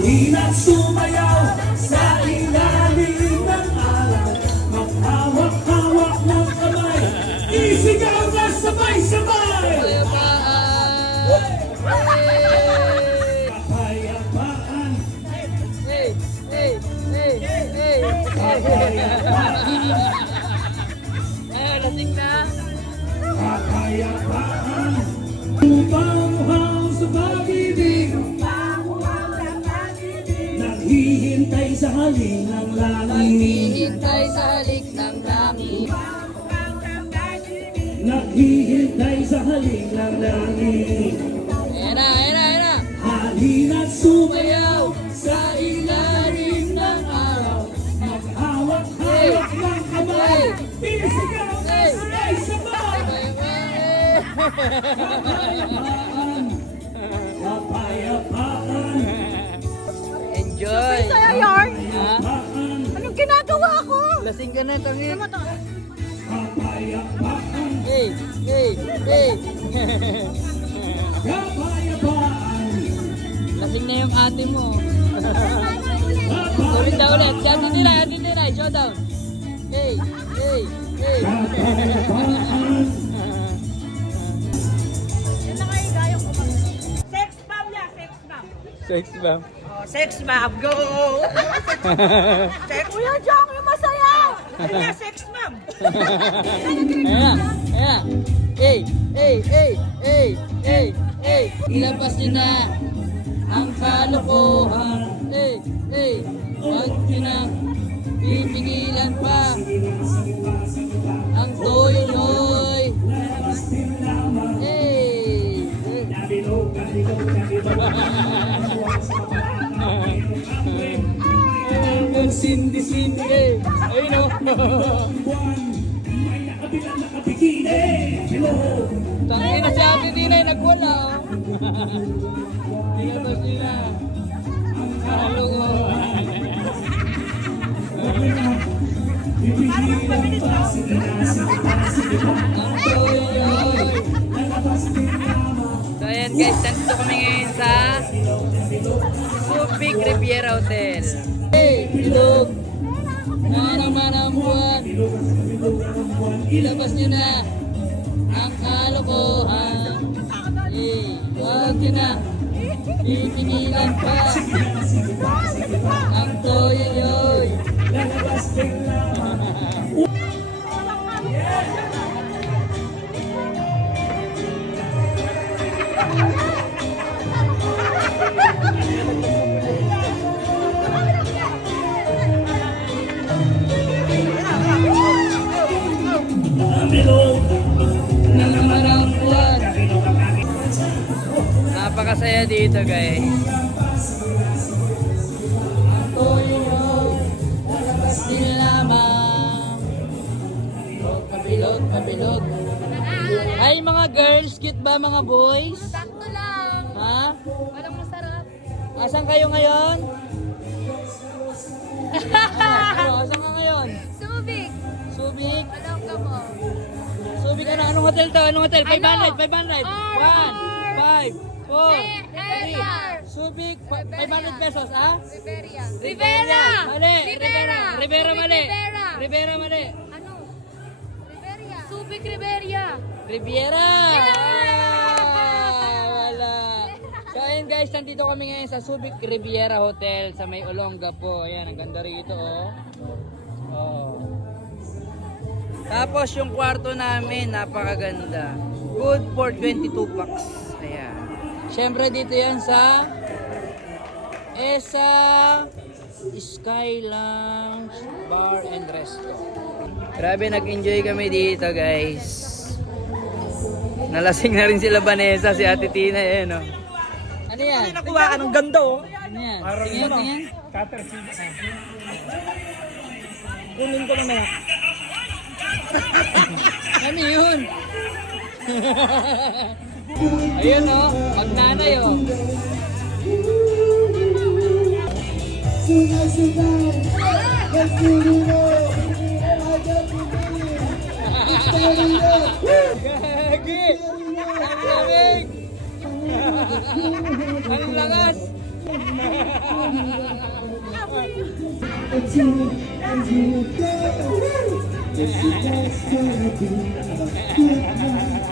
Halina't sumayaw sa ilalim ng araw. Maghawak-hawak ng kamay, isigaw na sabay-sabay. Kapayapaan, Lasing na. kapayapaan. Upamuhaw sa pag-ibig, naghihintay sa halik ng langit. Naghihintay sa halik ng langit. Naghihintay sa halik ng langit. Ayan na, ayan na, ayan na. Halina't sumayaw sa ilalim ng araw. Maghawak-hawak ng kamay, isigaw na sabay-sabay. Kapayapaan, kapayapaan, Enjoy. Sa'yo, Yarn. Ha? kapayapaan, Anong ginagawa ko? Lasing ka na, tangin. kapayapaan, Hey, hey, hey. kapayapaan, Lasing na yung ate mo. Ulit na ulit. Si Ate Tinay, showdown. Hey, hey, hey. kapayapaan. Yan na kayo gayong kumag. Sex bomb niya, sex bomb. Sex ba? Oh, sex bomb, go! Sex. Kuya Jong, yung masaya! Ano niya, sex bomb? Ayan na, ayan na. Hey, hey, hey, hey, hey, hey. Ilabas niyo na ang kalokohan. Hey, hey. Huwag niyo na pipigilan pa ang toyoy. Hey, hey. Sindi-sindi, Hey, ayun o. buwan, may nakabilang nakabikini. Hello, Tangin na si Ate Tinay, nagwala o. Ilabas niyo na ang kalokohan. pipigilan pa, sige na, sige pa, sige pa. Ang toyoy. Lalabas din naman. So ayan guys, nandito kami ngayon sa Subic Riviera Hotel. Hey, bilog! Na naman ang buwan. Ilabas niyo na ang kalokohan. Hey, huwag niyo na pipigilan pa ang toyoy. Lalabas din naman. Bilog, Na naman ang buwan. Napakasaya dito guys. Ang toyoy, lalabas din lamang. Kabilog, kabilog. Ay mga girls, cute ba mga boys? Sakto lang. Ha? Walang masarap. Asan kayo ngayon? Asan ka ngayon? Subic. Subic? Alam ka mo. Subic ano? Anong hotel to? Anong hotel? 500, Ano? 500. 1, 5, 4, 3. Subic, 500 pesos, ha? Riveria. Mali. Rivera. Rivera mali. Rivera. Rivera mali. Ano? Riveria. Subic Riveria. Riviera! Wala. So ayun guys, nandito kami ngayon sa Subic Riviera Hotel sa may Olongapo. Ayan, ang ganda rito oh. Oh. Tapos yung kwarto namin, napakaganda. Good for 22 bucks. Ayan. Siyempre dito yan sa ESA Sky Lounge Bar and Resto. Grabe, nag-enjoy kami dito guys. Nalasing na rin sila Vanessa, si Ate Tina eh, no? Ano yan? Nakuha ka ng ganda oh. Ano yan? Tingin, tingin. Kunin ko naman. Ano yun? Ayun o, magnanay o. Gagi! Ang lamig! Ang lakas! And you go, this is what's gonna be a good night.